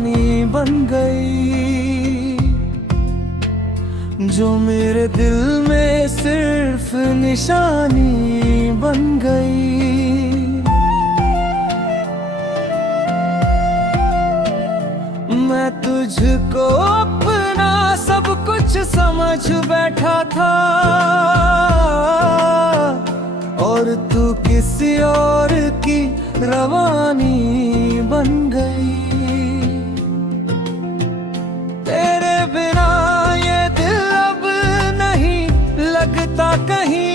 कहानी बन गई, जो मेरे दिल में सिर्फ निशानी बन गई। मैं तुझको अपना सब कुछ समझ बैठा था, और तू किसी और की रवानी बन गई। तेरे बिना ये दिल अब नहीं लगता कहीं,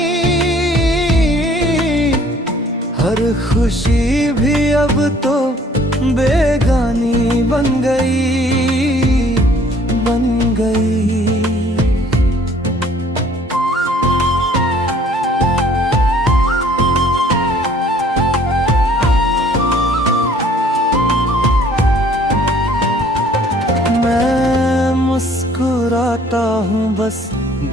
हर खुशी भी अब तो बेगानी बन गई, बन गई। मैं मुस्कुराता हूँ बस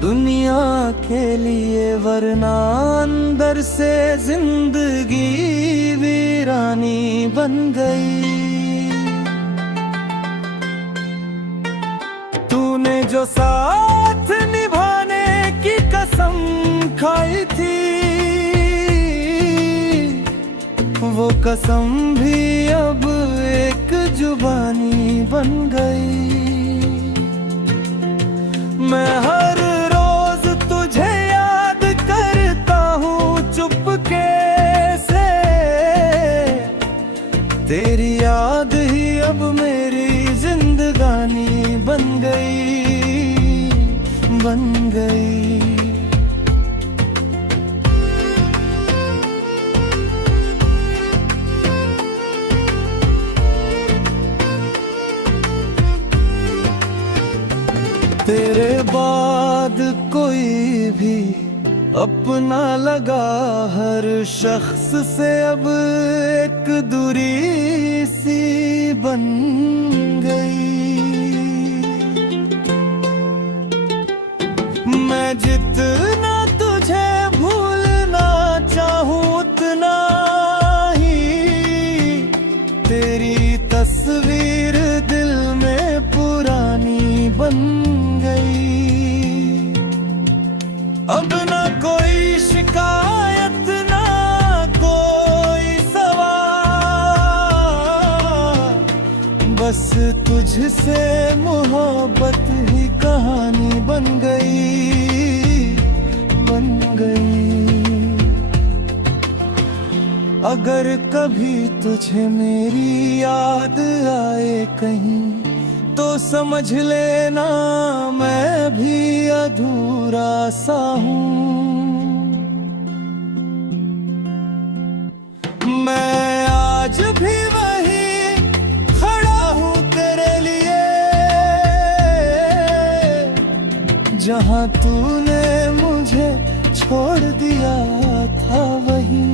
दुनिया के लिए, वरना अंदर से जिंदगी वीरानी बन गई। तूने जो साथ निभाने की कसम खाई थी, वो कसम भी अब एक जुबानी बन गई। मैं हर रोज तुझे याद करता हूँ चुपके से, तेरी याद ही अब मेरी जिंदगानी बन गई, बन गई। तेरे बाद कोई भी अपना लगा, हर शख्स से अब एक दूरी सी बन गई। मैं जितना तुझे भूलना चाहूँ उतना ही तेरी तस्वीर दिल में पुरानी बन गई। अब ना कोई शिकायत ना कोई सवाल, बस तुझसे मोहब्बत ही कहानी बन गई, बन गई। अगर कभी तुझे मेरी याद आए कहीं, तो समझ लेना मैं भी अधूरा सा हूँ। मैं आज भी वही खड़ा हूँ तेरे लिए, जहाँ तूने मुझे छोड़ दिया था वहीं।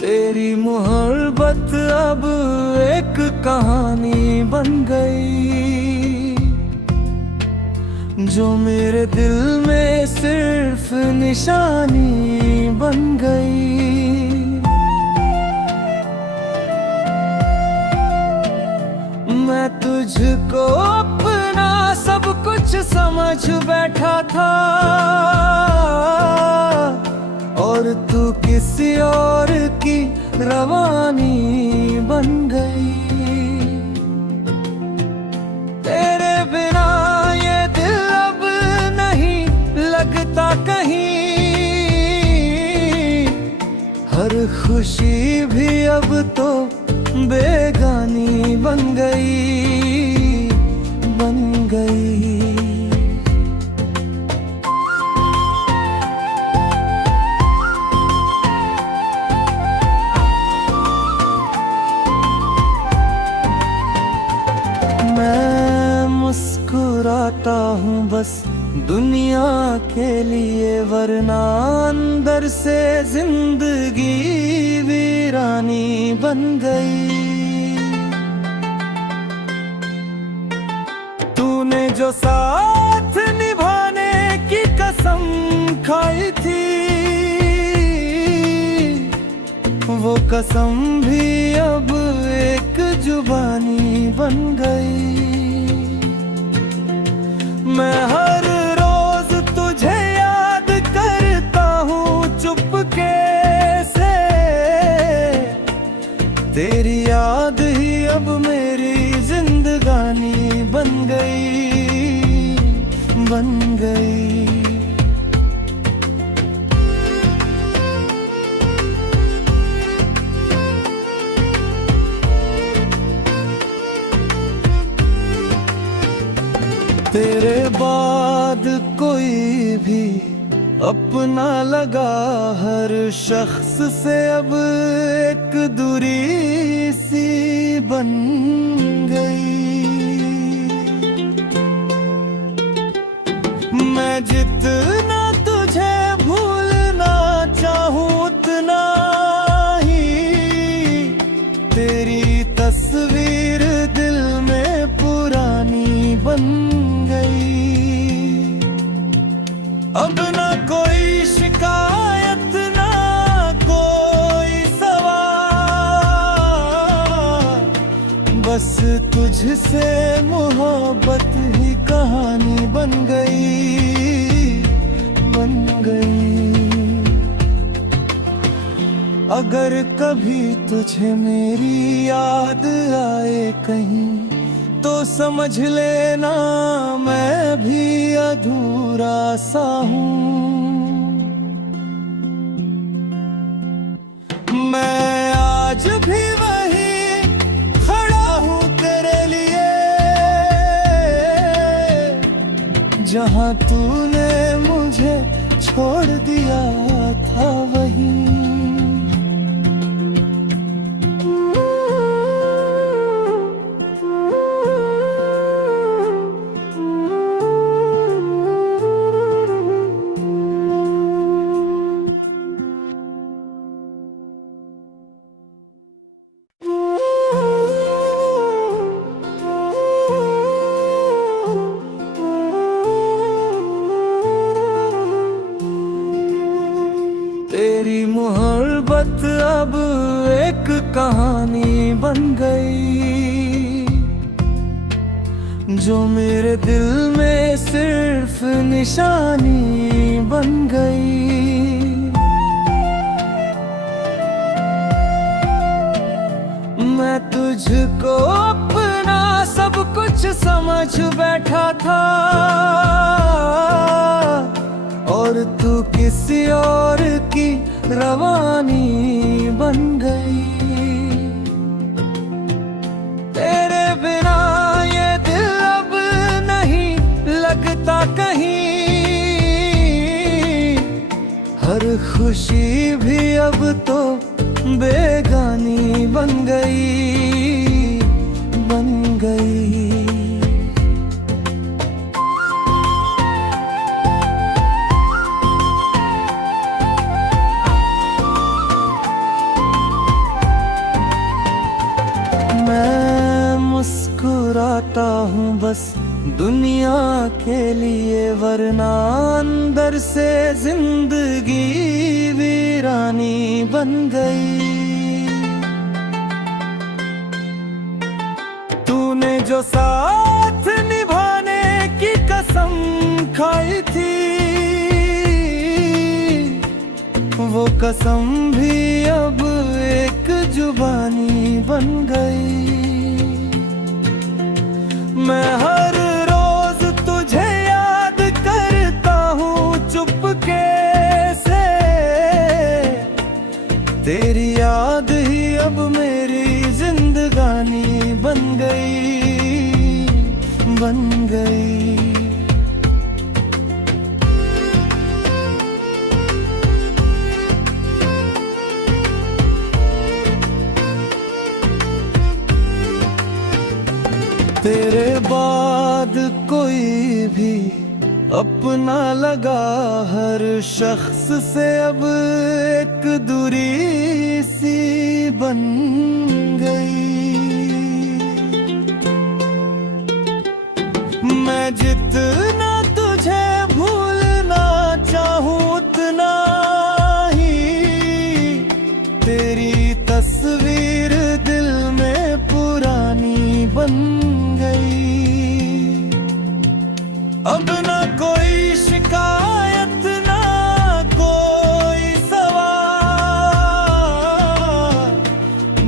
तेरी मोहब्बत अब एक कहानी बन गई, जो मेरे दिल में सिर्फ निशानी बन गई। मैं तुझको अपना सब कुछ समझ बैठा था, और तू किसी और की रवानी बन गई। तेरे बिना ये दिल अब नहीं लगता कहीं, हर खुशी भी अब तो बेगानी बन गई, बन गई। मुस्कुराता हूँ बस दुनिया के लिए, वरना अंदर से जिंदगी वीरानी बन गई। तूने जो साथ निभाने की कसम खाई थी, वो कसम भी अब एक जुबानी बन गई। मैं हर रोज तुझे याद करता हूँ चुपके से, तेरी याद ही अब मेरी जिंदगानी बन गई, बन गई। तेरे बाद कोई भी अपना लगा, हर शख्स से अब एक दूरी सी बन गई। मैं जितना तुझे भूलना चाहूँ उतना ही तेरी तस्वीर दिल में पुरानी बन गई। अब ना कोई शिकायत ना कोई सवाल, बस तुझसे मोहब्बत ही कहानी बन गई, बन गई। अगर कभी तुझे मेरी याद आए कहीं, तो समझ लेना मैं भी अधूरा सा हूँ। मैं आज भी वही खड़ा हूँ तेरे लिए, जहाँ तूने मुझे छोड़ दिया था वहीं। तेरी मोहब्बत अब एक कहानी बन गई, जो मेरे दिल में सिर्फ निशानी बन गई। मैं तुझको अपना सब कुछ समझ बैठा था, और तू किसी और की रवानी बन गई। तेरे बिना ये दिल अब नहीं लगता कहीं, हर खुशी भी अब तो बेगानी बन गई, बन गई। मुस्कुराता हूँ बस दुनिया के लिए, वरना अंदर से जिंदगी वीरानी बन गई। तूने जो साथ निभाने की कसम खाई थी, वो कसम भी अब एक जुबानी बन गई। मैं हर रोज तुझे याद करता हूँ चुपके से, तेरी याद ही अब मेरी जिंदगानी बन गई, बन गई। तेरे बाद बाद कोई भी अपना लगा, हर शख्स से अब एक दूरी सी बन गई। मैं जितना तुझे भूलना चाहूं उतना ही तेरी तस्वीर दिल में पुरानी बन गई। अब ना कोई शिकायत ना कोई सवाल,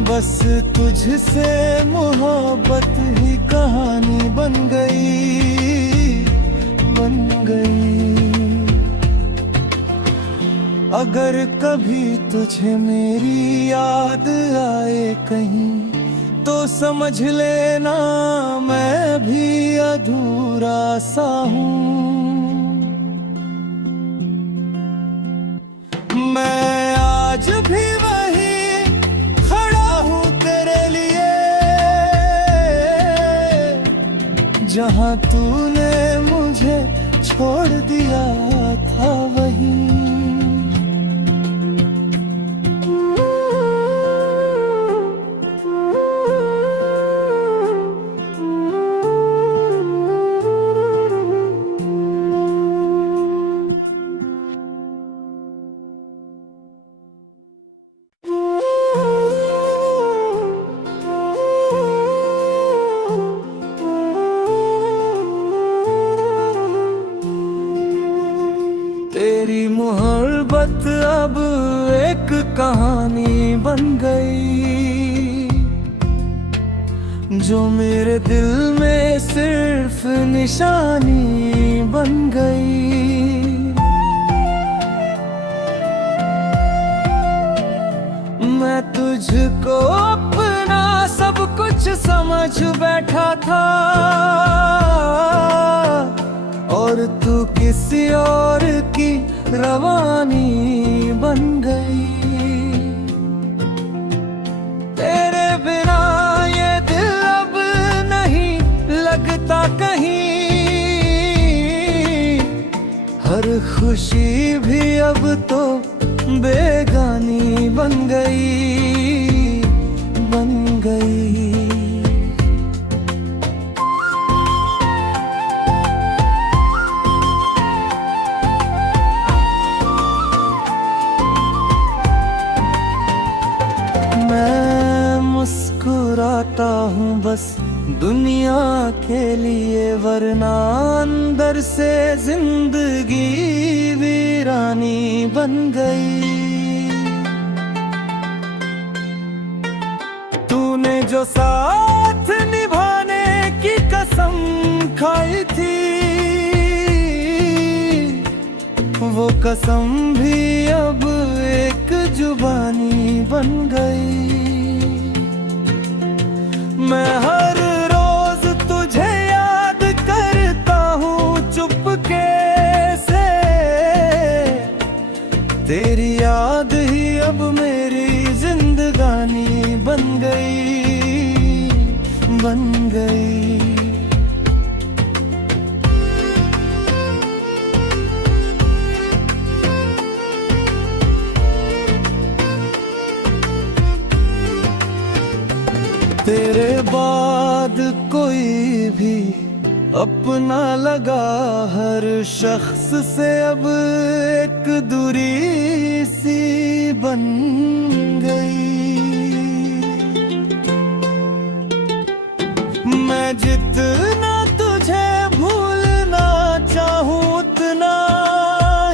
बस तुझसे मोहब्बत ही कहानी बन गई, बन गई। अगर कभी तुझे मेरी याद आए कहीं तो समझ लेना मैं भी अधूरा सा हूँ। मैं आज भी वही खड़ा हूँ तेरे लिए, जहाँ तूने मुझे छोड़ दिया था वहीं। तेरी मोहब्बत अब एक कहानी बन गई, जो मेरे दिल में सिर्फ निशानी बन गई। मैं तुझको अपना सब कुछ समझ बैठा था, और तू किसी और की रवानी बन गई। तेरे बिना ये दिल अब नहीं लगता कहीं, हर खुशी भी अब तो बेगानी बन गई, बन गई। मैं मुस्कुराता हूँ बस दुनिया के लिए, वरना अंदर से जिंदगी वीरानी बन गई। तूने जो साथ निभाने की कसम खाई थी, वो कसम भी अब एक जुबानी बन गई। मैं हर रोज तुझे याद करता हूँ चुपके से, तेरी याद ही अब मेरी जिंदगानी बन गई, बन गई। तेरे बाद कोई भी अपना लगा, हर शख्स से अब एक दूरी सी बन गई। मैं जितना तुझे भूलना चाहूं उतना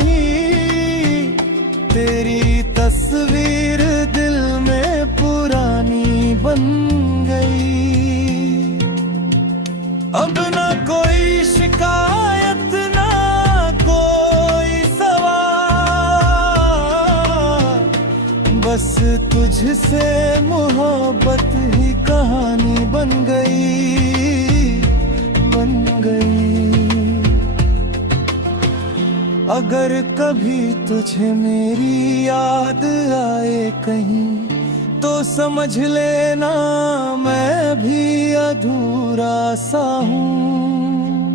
ही तेरी तस्वीर दिल में पुरानी बन गई। अब ना कोई शिकायत ना कोई सवाल, बस तुझसे मोहब्बत ही कहानी बन गई, बन गई। अगर कभी तुझे मेरी याद आए कहीं तो समझ लेना मैं भी अधूरा सा हूँ।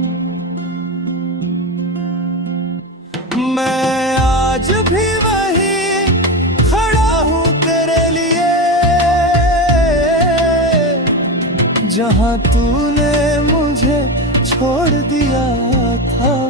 जहां तूने मुझे छोड़ दिया था।